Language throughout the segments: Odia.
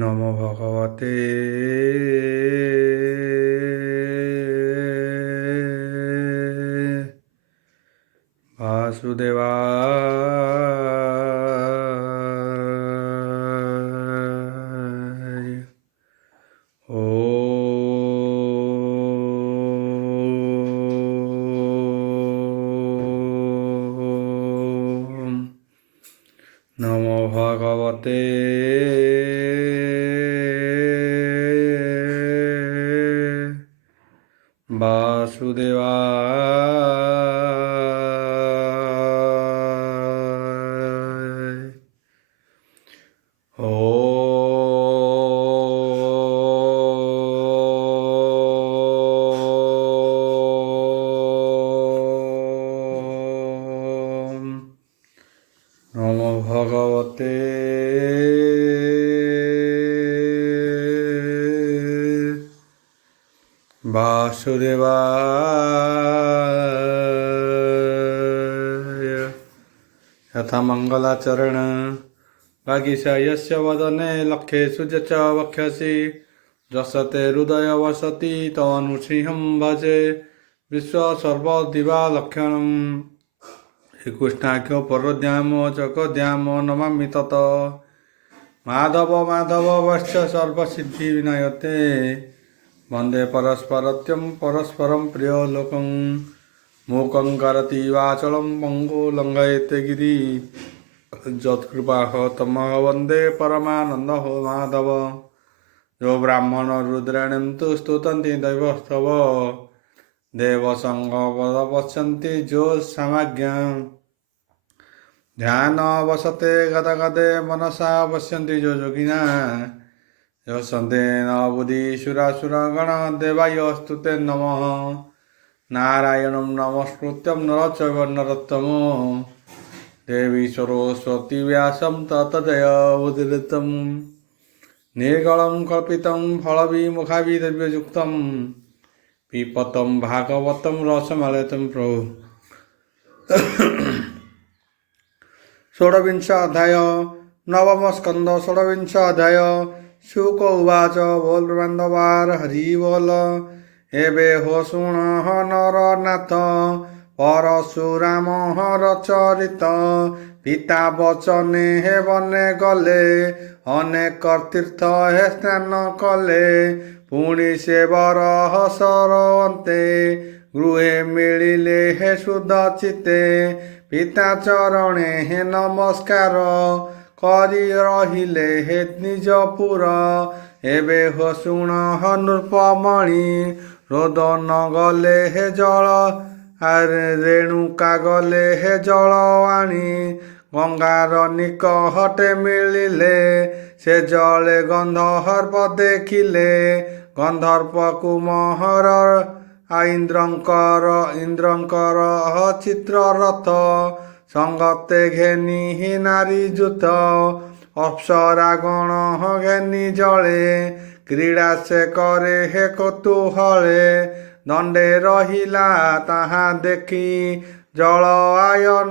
নমো ভগবতে বাসুদেবায়। ওম নমো ভগবতে বাসুদেবায়। ওম নমো ভগবতে বাসুদেবায়। यथा मंगलाचरण वागीशा यस्य वदने लक्ष्येषु च वक्ष्यसि जसते हृदय वसति तनुसिंहं भजे विश्वसर्वदिवा लक्षणं श्रीकृष्णाख्यो परद्याम जगद्याम नमामि तत् माधव माधव वश्च सर्वसिद्धि विनायते वन्दे परस्परत्यं परस्परं प्रियलोकं मूकं करति वाचलं पङ्गु लङ्घयते गिरि यत्कृपाहतमः वन्दे परमानन्दः माधव यो ब्राह्मण रुद्राणीं तु स्तुतन्ति दैवस्तव देवसङ्गपश्यन्ति जो सामज्ञां ध्यान वसते गदगदे मनसा पश्यन्ति जो योगिना यो सन्देन बुद्धिसुरासुरगण देवाय स्तुते नमः नारायणं नमस्कृत्यं नरं चैव नरोत्तमं देवी सरस्वती व्यासं ततो निर्गलं कल्पितं फलविमुखाभिद्रव्ययुक्तं पिबतं भागवतं रसमलेतं प्रभु। षोडविंशाध्याय नवम स्कंद षोडविंशाध्याय शुक उवाच बोल बांधवार हरि बोल एबे हो शुण नरनाथ परशुराम चरित पिता बचने हे बने गले अनेक तीर्थ हे स्नान कले पुणी से बर सरवन्ते गृहे मिलिले हे शुद्ध चिते पिता चरणे हे नमस्कार करी रहिले हे निज पुर एबे हो शुण नृपमणि रोदन गले हे जल आरे रेणुका गले हे जल आणी गंगार निकटे मिलिले से जले गंधर्प देखिले गंधर्प कुमहर इंद्रंकर चित्ररथ संगते घेनी नारी जुत अप्सरा गण घेनी जले क्रीड़ा से करे हे कौतूहले दंडे रहिला ताहा देखी जल आयन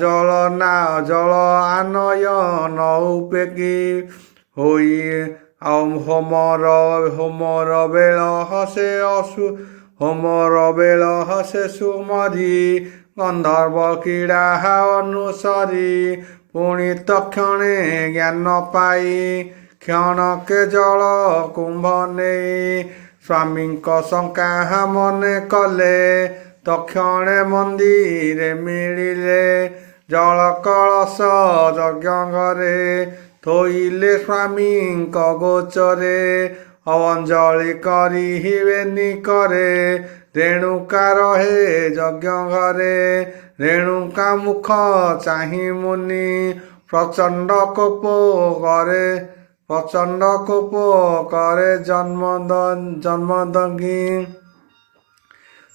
जल आनयन उपेकी होई होमर बेल हसे सुमरी गंधर्व क्रीड़ा अनुसरी पुणी तक्षणे ज्ञान पाई क्षणके जल कुंभ नहीं स्वामी शंका मने कले तक्षणे मंदिरे मिलिले जल कलश यज्ञ घरे थोइले स्वामी गोचरे अवंजलि करी हिवेनी करे रेणुका रहे यज्ञ घरे रेणुका मुख चाहि मुनि प्रचंड कोप करे जन्मदंगी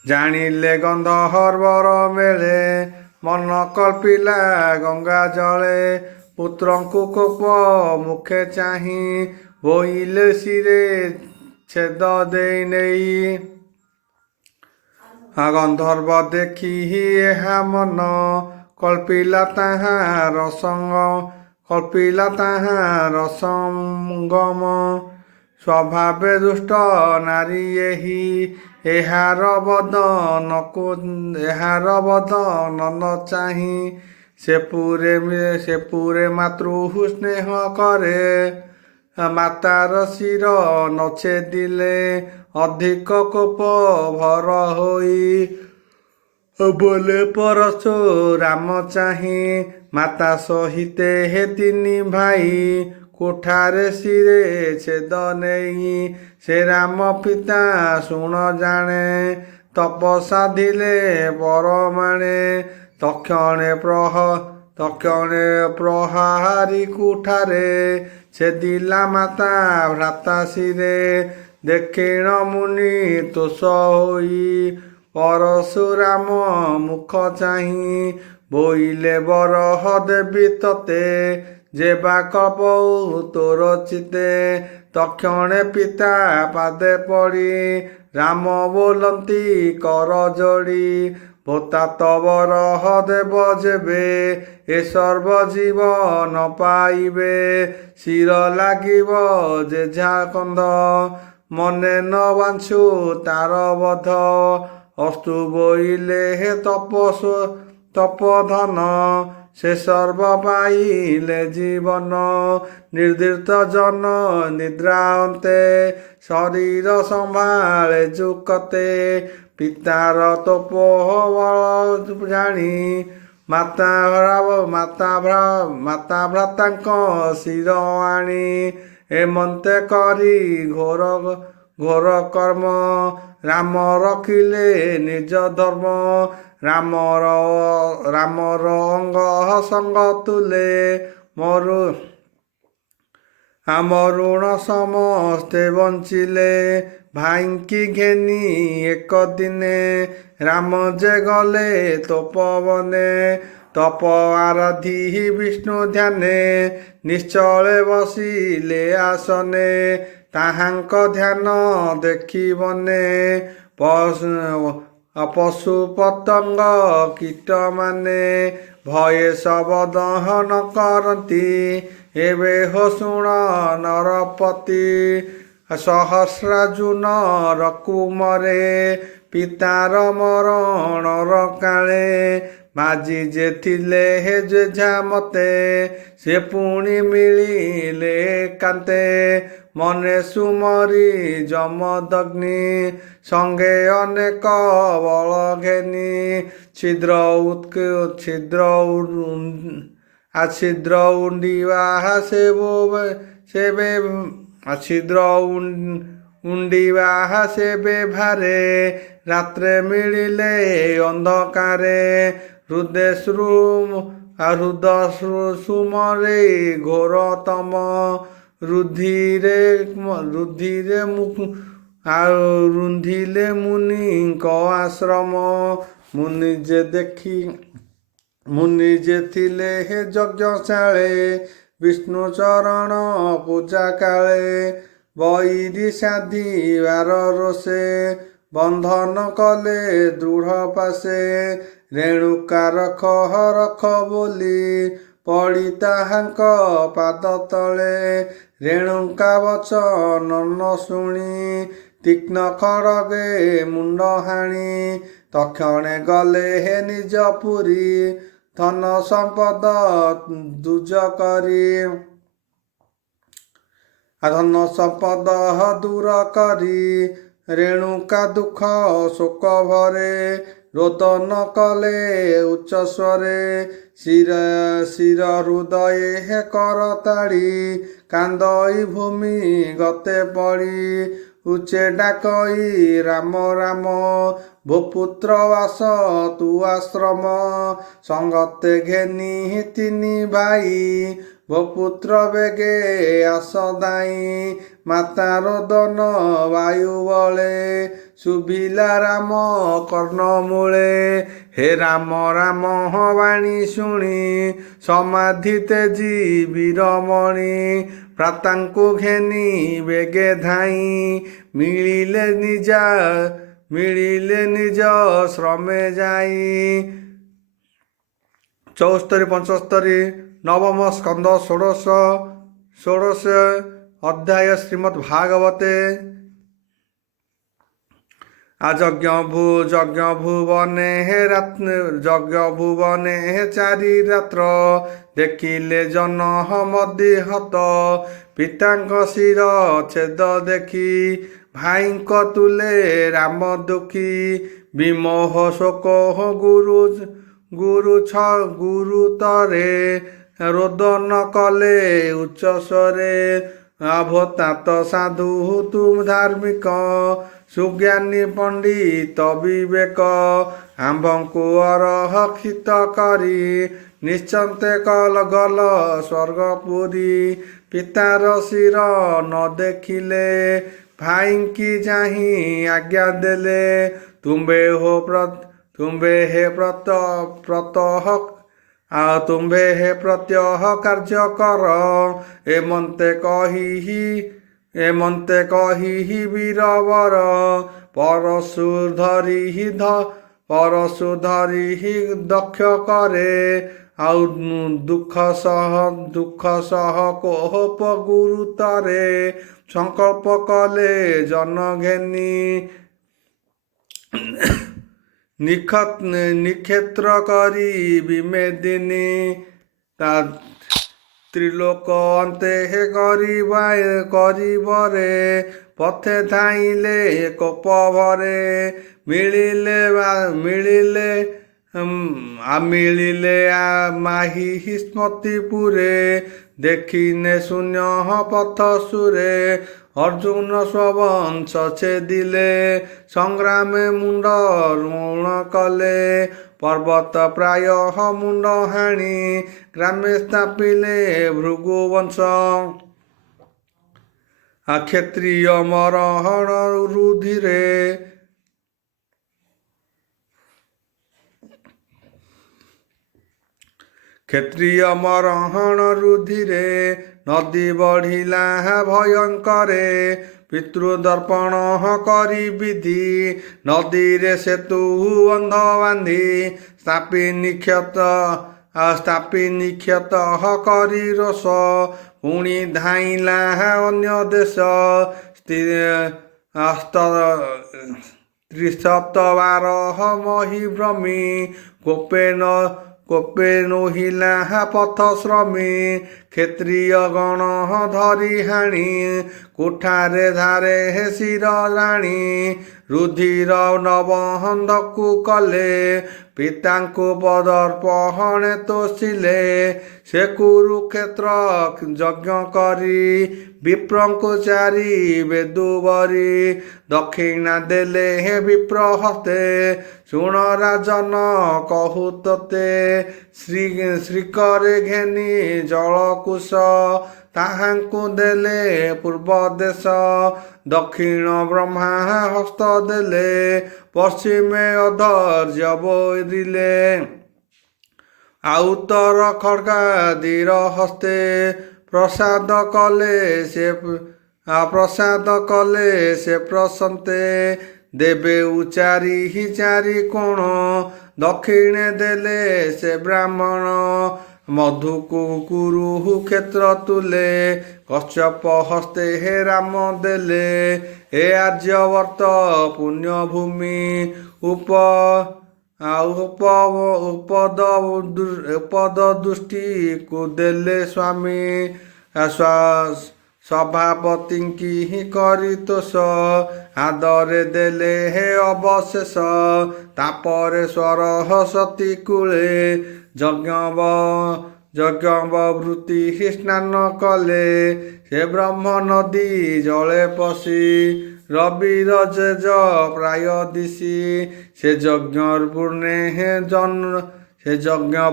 जानिले गंधर्वर मेले मन कल्पिला गंगा जले पुत्रंकु कोप मुखे चाहि बोइले सिरे छेद देई नहीं ଗନ୍ଧର୍ବ ଦେଖି ଏହା ମନ କଳ୍ପିଲା ତାହାର ସଙ୍ଗମ ସ୍ୱଭାବେ ଦୁଷ୍ଟ ନାରୀ ଏହି ଏହାର ବଦନ ନ ଚାହିଁ ସେ ପୁରେ ମାତୃ ସ୍ନେହ କରେ ମାତାର ଶିର ନଛେଦିଲେ ଅଧିକ କୋପ ଭର ହୋଇ ବୋଲେ ପରଶୁରାମ ଚାହିଁ ମାତା ସହିତେ ହେ ତିନି ଭାଇ କୋଠାରେ ଶିରେ ଛେଦ ନେଇ ସେ ରାମ ପିତା ଶୁଣ ଜାଣେ ତପ ସାଧିଲେ ପରମାଣେ ତକ୍ଷଣେ ପ୍ରହାରୀ କୁଠାରେ ଛେଦିଲା ମାତା ଭ୍ରାତା ଶିରେ ଦେଖିଣ ମୁନି ତୋଷ ହୋଇ ପରଶୁରାମ ମୁଖ ଚାହିଁ ବୋଇଲେ ବରହ ଦେବି ତତେ ଯେବା କଳ୍ପଉ ତୋର ଚିତେ ତକ୍ଷଣେ ପିତା ପାଦେ ପଡ଼ି ରାମ ବୋଲନ୍ତି କର ଯୋଡ଼ି ପୋତା ତବରହ ଦେବ ଯେବେ ଏ ସର୍ବ ଜୀବନ ପାଇବେ ଶିର ଲାଗିବ ଯେଝା କନ୍ଧ ମନେ ନ ବାଞ୍ଚୁ ତାର ବଧ ଅସ୍ତୁ ବୋଇଲେ ହେ ତପଧନ ସେ ସର୍ବ ପାଇଲେ ଜୀବନ ନିର୍ଦ୍ଦିଷ୍ଟ ଜନ ନିଦ୍ରା ଅନ୍ତେ ଶରୀର ସମ୍ଭାଳେ ଯୁକତେ ପିତାର ତୋପ ବଳ ଜାଣି ମାତା ଭ୍ରାତାଙ୍କ ଶିର ଆଣି ଏମନ୍ତେ କରି ଘୋର କର୍ମ ରାମ ରଖିଲେ ନିଜ ଧର୍ମ ରାମର ଅଙ୍ଗ ସଙ୍ଗ ତୁଲେ ମରୁଣ ସମସ୍ତେ ବଞ୍ଚିଲେ ଭାଇଙ୍କି ଘେନି ଏକ ଦିନେ ରାମ ଯେ ଗଲେ ତପବନେ ତପ ଆରାଧି ବିଷ୍ଣୁ ଧ୍ୟାନେ ନିଶ୍ଚଳେ ବସିଲେ ଆସନେ ତାହାଙ୍କ ଧ୍ୟାନ ଦେଖିବନେ ପଶୁ ପତଙ୍ଗ କୀଟମାନେ ଭୟେ ଶବ ଦହନ କରନ୍ତି ଏବେ ହୋ ଶୁଣ ନରପତି ସହସ୍ରାର୍ଜୁନ ରକୁମରେ ପିତାର ମରଣର କାଳେ ବାଜି ଯେ ଥିଲେ ହେ ଯେଝା ମତେ ସେ ପୁଣି ମିଳିଲେ କାନ୍ତେ ମନେ ସୁମରି ଯମଦଗ୍ନି ସଙ୍ଗେ ଅନେକ ବଳ ଘେନି ଛିଦ୍ର ଉଣ୍ଡିବା ସେବେ ଭାରେ ରାତ୍ରେ ମିଳିଲେ ଅନ୍ଧକାରେ ହୃଦ ସୁମରେ ଘୋରତମ ରୁନ୍ଧିଲେ ମୁନିଙ୍କ ଆଶ୍ରମ ମୁନି ଯେ ଥିଲେ ହେ ଯଜ୍ଞଶାଳେ ବିଷ୍ଣୁ ଚରଣ ପୂଜା କାଳେ ବୈରୀ ସାଧିବାର ରୋଷେ ବନ୍ଧନ କଲେ ଦୃଢ଼ ପାଶେ ରେଣୁକା ରଖ ବୋଲି ପଡ଼ି ତାହାଙ୍କ ପାଦ ତଳେ ରେଣୁକା ବଚନ ନ ଶୁଣି ତୀକ୍ଷ୍ଣ ଖଡ଼ଗେ ମୁଣ୍ଡ ହାଣି ତକ୍ଷଣେ ଗଲେ ହେ ନିଜ ପୁରୀ ଧନ ସମ୍ପଦ ଦୂର କରି ରେଣୁକା ଦୁଃଖ ଶୋକ ଭରେ ରୋଦନ କଲେ ଉଚ୍ଚ ସ୍ୱରେ ଶିର ହୃଦୟେ ହେ କରତାଳି କାନ୍ଦଇ ଭୂମି ଗତେ ପଡ଼ି ଉଚ୍ଚେ ଡାକଇ ରାମ ରାମ ଭୂପୁତ୍ର ବାସ ତୁ ଆଶ୍ରମ ସଙ୍ଗତେ ଘେନି ତିନି ଭାଇ ଭୂପୁତ୍ର ବେଗେ ଆସ ଦାଇ ମାତା ରୋଦନ ବାୟୁ ବଳେ ଶୁଭିଲା ରାମ କର୍ଣ୍ଣ ମୂଳେ ହେ ରାମ ରାମ ବାଣୀ ଶୁଣି ସମାଧି ତେଜି ବୀରମଣି ପ୍ରାତାଙ୍କୁ ଘେନି ବେଗେ ଧାଇଁ ମିଳିଲେ ନିଜ ଶ୍ରମେ ଯାଇ। 74 75 ନବମ ସ୍କନ୍ଧ ଷୋଡ଼ଶ ଅଧ୍ୟାୟ ଶ୍ରୀମଦ୍ ଭାଗବତେ। ଯଜ୍ଞ ଭୁବନେ ଚାରି ରାତ୍ର, ଦେଖିଲେ ଜନଃ ମଦିହତ। ପିତାଙ୍କ ଶିର ଛେଦ ଦେଖି, ଭାଇଙ୍କ ତୁଲେ ରାମ ଦୁଃଖୀ। ବିମୋହ ଶୋକ ଗୁରୁତରେ, ରୋଦନ କଲେ ଉଚ୍ଚସ୍ୱରେ। ଅଭୋତାତ ସାଧୁ ତୁମ ଧାର୍ମିକ, ସୁଜ୍ଞାନୀ ପଣ୍ଡିତ ବିବେକ। ଆମ୍ଭଙ୍କୁ ଅରକ୍ଷିତ କରି, ନିଶ୍ଚନ୍ତେ ଗଲ ସ୍ୱର୍ଗପୁରୀ। ପିତାର ଶିର ନ ଦେଖିଲେ, ଭାଇଙ୍କି ଯାହିଁ ଆଜ୍ଞା ଦେଲେ। ତୁମ୍ଭେ ହେ ପ୍ରତ୍ୟହ କାର୍ଯ୍ୟ କର। ଏମନ୍ତେ କହି ବୀରବର, ପରଶୁ ଧରି ଦକ୍ଷ କରେ। ଆଉ ଦୁଃଖ ସହ କୋପ ଗୁରୁତରେ, ସଂକଳ୍ପ କଲେ ଜନଘେନି। ନିକ୍ଷେତ୍ର କରି ବିମେଦିନୀ, ତ୍ରିଲୋକ ଅନ୍ତେ କରିବରେ। ପଥେ ଧାଇଁଲେ କୋପ ଭରେ, ମିଳିଲେ ମାହି ସ୍ମତିପୁରେ। ଦେଖିନେ ଶୂନ୍ୟ ପଥ ସୁରେ, ଅର୍ଜୁନ ସ୍ୱବଂଶ ଛେଦିଲେ। ସଂଗ୍ରାମେ ମୁଣ୍ଡ ଋଣ କଲେ, ପର୍ବତ ପ୍ରାୟ ମୁଣ୍ଡ ହାଣି। ଗ୍ରାମେ ସ୍ଥାପିଲେ ଭୃଗୁବଂଶ, କ୍ଷତ୍ରିୟ ମରହଣ ରୁଧିରେ। ନଦୀ ବଢ଼ିଲା ଭୟଙ୍କରେ, ପିତୃଦର୍ପଣ କରି ବିଧି। ନଦୀରେ ସେତୁ ବନ୍ଧ ବାନ୍ଧି, ସ୍ଥାପି ନିକ୍ଷତ କରି ରୋଷ। ପୁଣି ଧାଇଁଲା ଅନ୍ୟ ଦେଶ, ତ୍ରିଶତବାର ମହିଭ୍ରମୀ। କୋପେ ନୋହିଲା ପଥ ଶ୍ରମୀ, କ୍ଷତ୍ରିୟ ଗଣ ଧରି ହାଣି। କୁଠାରେ ଧାରେ ଶିର ରାଣୀ, ରୁଧିର ନବହନ୍ଦକୁ କଲେ। ପିତାଙ୍କୁ ପଦର୍ପଣେ ତୋଷିଲେ, ସେ କୁରୁକ୍ଷେତ୍ର ଯଜ୍ଞ କରି। ବିପ୍ରଙ୍କୁ ଚାରି ବେଦୁବରି, ଦକ୍ଷିଣା ଦେଲେ ବିପ୍ର ହସ୍ତେ। ଶୁଣ ରାଜନ କହୁ ତୋତେ, ଶ୍ରୀକରେ ଘେନି ଜଳକୁଶ। ତାହାଙ୍କୁ ଦେଲେ ପୂର୍ବ ଦେଶ, ଦକ୍ଷିଣ ବ୍ରହ୍ମା ହସ୍ତ ଦେଲେ। ପଶ୍ଚିମେ ଅଧର୍ଯ୍ୟ ବୋରିଲେ, ଆଉତର ଖଡ୍ଗାଦିର ହସ୍ତେ। ପ୍ରସାଦ କଲେ ସେ ପ୍ରସନ୍ତେ, ଦେବେ ଚାରି କୋଣ। ଦକ୍ଷିଣେ ଦେଲେ ସେ ବ୍ରାହ୍ମଣ, ମଧୁକୁ କୁରୁକ୍ଷେତ୍ର ତୁଲେ। କଶ୍ୟପ ହସ୍ତେ ରାମ ଦେଲେ, ଏ ଆର୍ଯ୍ୟବର୍ତ୍ତ ପୁଣ୍ୟଭୂମି। ଉପଦୃଷ୍ଟିକୁ ଦେଲେ ସ୍ୱାମୀ, ସଭାପତିଙ୍କି କରି ତୋଷ। ଆଦରେ ଦେଲେ ଅବଶେଷ, ତାପରେ ସରସ୍ୱତୀ କୂଳେ। ଯଜ୍ଞବୃତ୍ତି ସ୍ନାନ କଲେ, ସେ ବ୍ରହ୍ମ ନଦୀ ଜଳେ ପଶି। ରବିର ଯେଜ ପ୍ରାୟ ଦିଶି, ସେ ଯଜ୍ଞ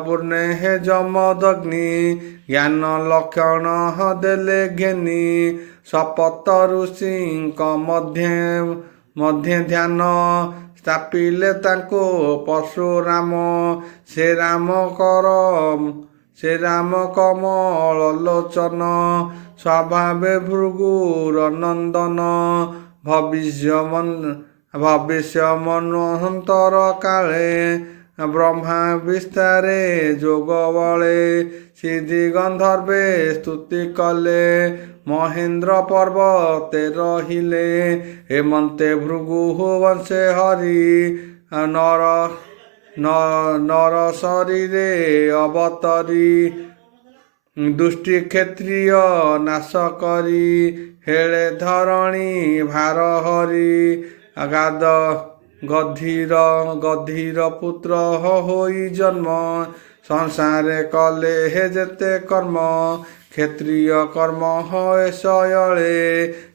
ପୂର୍ଣ୍ଣେ ଯମଦଗ୍ନି। ଜ୍ଞାନ ଲକ୍ଷଣ ଦେଲେ ଘେନି, ଶପଥ ଋଷିଙ୍କ ମଧ୍ୟେ ଧ୍ୟାନ। ସ୍ଥାପିଲେ ତାଙ୍କୁ ପରଶୁରାମ, ସେ ରାମ କମଳ ଲୋଚନ। ସ୍ୱଭାବେ ଭୃଗୁର ନନ୍ଦନ, ଭବିଷ୍ୟ ମନ୍ୱନ୍ତର କାଳେ ବ୍ରହ୍ମା ବିସ୍ତାରେ ଯୋଗ ବଳେ ସିଦ୍ଧି ଗନ୍ଧର୍ବେ ସ୍ତୁତି କଲେ ମହେନ୍ଦ୍ର ପର୍ବତେ ରହିଲେ ହେମନ୍ତେ ଭୃଗୁ ବଂଶେ ହରି ନର ନର ଶରୀରେ ଅବତରି ଦୁଷ୍ଟି କ୍ଷତ୍ରିୟ ନାଶ କରି ହେଳେ ଧରଣୀ ଭାର ହରି ଗାଦ ଗଧୀର ପୁତ୍ର ହୋଇ ଜନ୍ମ ସଂସାରେ କଲେ ହେ ଯେତେ କର୍ମ କ୍ଷତ୍ରିୟ କର୍ମ ହଏ ଶୟଳେ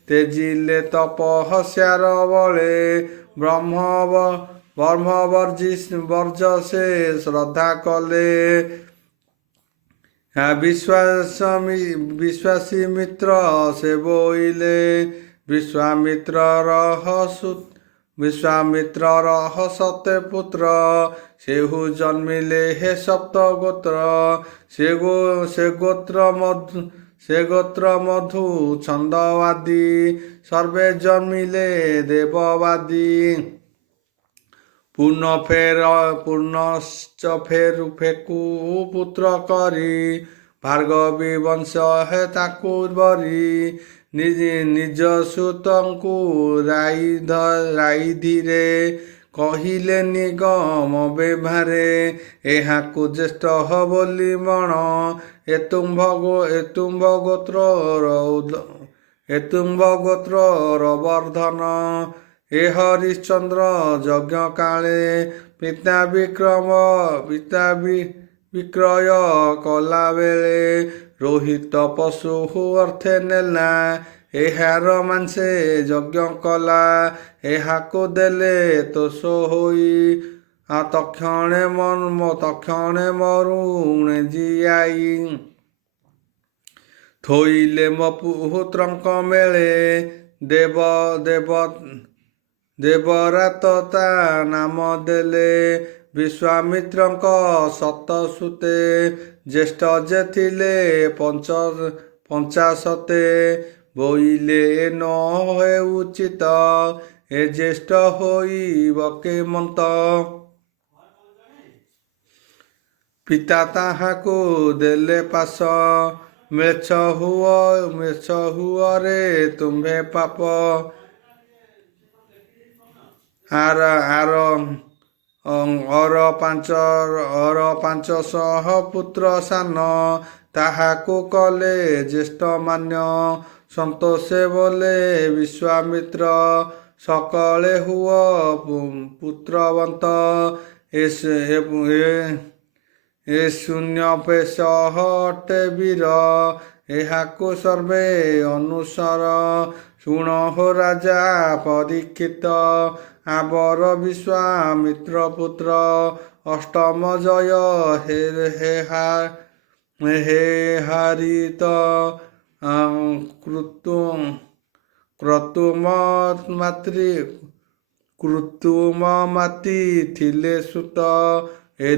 ତେଜିଲେ ତପସ୍ୟାର ବଳେ ବ୍ରହ୍ମ ବର୍ଜ ସେ ଶ୍ରଦ୍ଧା କଲେ ବିଶ୍ୱାସୀ ମିତ୍ର ସେ ବୋଇଲେ ବିଶ୍ୱାମିତ୍ରର ସତେ ପୁତ୍ର ସେହୁ ଜନ୍ମିଲେ ହେ ସପ୍ତ ଗୋତ୍ର ସେ ଗୋତ୍ର ମଧୁ ଛନ୍ଦବାଦୀ ସର୍ବେ ଜନ୍ମିଲେ ଦେବବାଦୀ ପୁନଶ୍ଚ ଫେରୁ ଫେକୁ ପୁତ୍ର କରି ଭାର୍ଗବୀ ବଂଶ ହେ ତାକୁ ବରି ନିଜ ସୁତଙ୍କୁ ରାଇଧିରେ କହିଲେ ନିଗମ ବ୍ୟବହାରେ ଏହାକୁ ଜ୍ୟେଷ୍ଠ ବୋଲି ମଣ ଏତୁମ୍ଭ ଗୋତ୍ରର ବର୍ଦ୍ଧନ ଏ ହରିଶ୍ଚନ୍ଦ୍ର ଯଜ୍ଞ କାଳେ ପିତା ବିକ୍ରୟ କଲା ବେଳେ ରୋହିତ ପଶୁ ଅର୍ଥେ ନେଲା ଏହାର ମାଂସେ ଯଜ୍ଞ କଲା ଏହାକୁ ଦେଲେ ତୋଷ ହୋଇ ତକ୍ଷଣେ ମରୁଣେ ଜିଆଇ ଥୋଇଲେ ମୋ ପୁତ୍ରଙ୍କ ମେଳେ ଦେବରାତ ତା ନାମ ଦେଲେ ବିଶ୍ୱାମିତ୍ରଙ୍କ ସତସୁତେ ଜ୍ୟେଷ୍ଠ ଯେ ଥିଲେ ପଞ୍ଚାଶତେ ବୋଇଲେ ନ ହେଉଚିତ ଏ ଜ୍ୟେଷ୍ଠ ହୋଇବ କେମନ୍ତ ପିତା ତାହାକୁ ଦେଲେ ପାଶ ମେଛ ହୁଅରେ ତୁମ୍ଭେ ପାପ ଅର 500 ପୁତ୍ର ସାନ ତାହାକୁ କଲେ ଜ୍ୟେଷ୍ଠ ମାନ୍ୟ ସନ୍ତୋଷେ ବୋଲେ ବିଶ୍ୱାମିତ୍ର ସକଳେ ହୁଅ ପୁତ୍ରବନ୍ତ ଏ ଶୂନ୍ୟ ପେଶ ଅଟେ ବୀର ଏହାକୁ ସର୍ବେ ଅନୁସର ଶୁଣ ହୋ ରାଜା ପରୀକ୍ଷିତ ଆବର ବିଶ୍ୱାମିତ୍ର ପୁତ୍ର ଅଷ୍ଟମ ଜୟ ହେ ହାରିତ କୃତୁମ ମାତି ଥିଲେ ସୁତ ଏ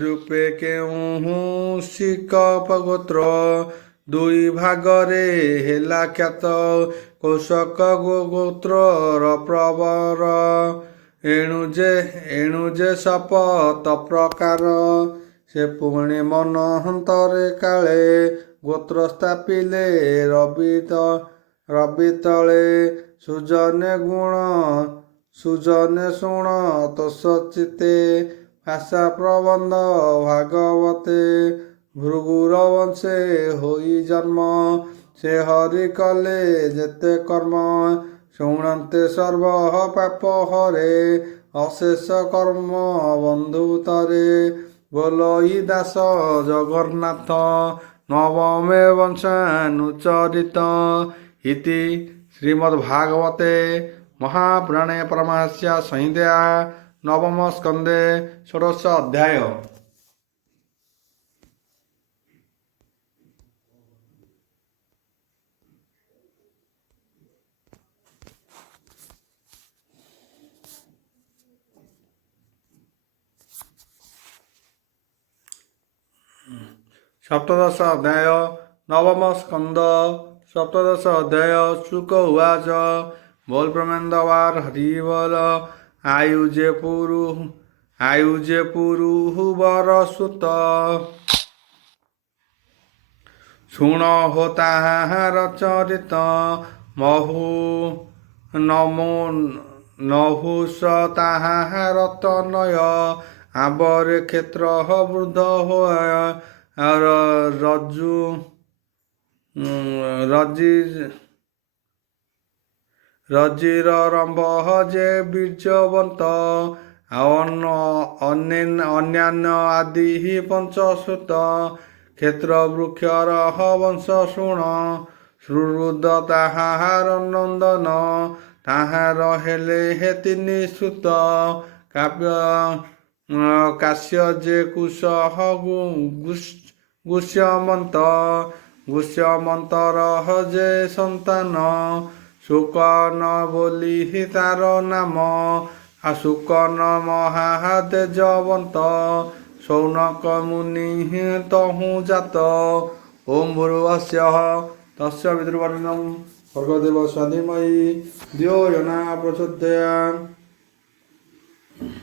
ରୂପେ କେଉଁ ଶିକ ଗୋତ୍ର ଦୁଇ ଭାଗରେ ହେଲା ଖ୍ୟାତ କୌଶକ ଗୋତ୍ରର ପ୍ରବର ଏଣୁ ଯେ ଶପଥ ପ୍ରକାର ସେ ପୁଣି ମନହନ୍ତରେ କାଳେ ଗୋତ୍ର ସ୍ଥାପିଲେ ରବି ତଳେ ସୁଜନେ ଶୁଣ ତୋଷ ଚିତେ ଭାଷା ପ୍ରବନ୍ଧ ଭାଗବତେ ଭୃଗୁର ବଂଶେ ହୋଇ ଜନ୍ମ ସେ ହରି କଲେ ଯେତେ କର୍ମ ଶୁଣନ୍ତେ ସର୍ବ ପାପ ହରେ ଅଶେଷ କର୍ମ ବନ୍ଧୁ ତରେ ବୋଲଇ ଦାସ ଜଗନ୍ନାଥ ନବମେ ବଂଶାନୁଚରିତ ଇତି ଶ୍ରୀମଦ୍ଭାଗବତେ ମହାପୁରାଣେ ପରମହଂସ୍ୟା ସଂହିତା ନବମ ସ୍କନ୍ଧେ ଷୋଡ଼ଶ ଅଧ୍ୟାୟ ସପ୍ତଦଶ ଅଧ୍ୟାୟ ନବମ ସ୍କନ୍ଧ सप्तदश अध्याय शुक उवाच बोल ब्रह्मेन्दवार हरि बोल आयुजे पुरुवर सुत शुण हो ताहार चरित महु नमो नहुष ताहार तनय आबरे क्षेत्र वृद्ध हो रज्जु रजिर रंभ जे बीर्जवंत अन्यान्य आदि पंचसुत क्षेत्र वृक्षर वंश शुण श्रुरुद ताहार नंदन ताहार हेले हे तिनि सुत काव्य काश्य जे कुश गुष्यमंतर जे सन्तान शुकन बोली तार नाम शुकन महातेजवंत शौनक मुनि तहु जात ओम भूर्भुवस्सुः तस्य वितुर्वरेण्यं भर्गो देवस्य धीमहि धियो यो न प्रचोदयात्।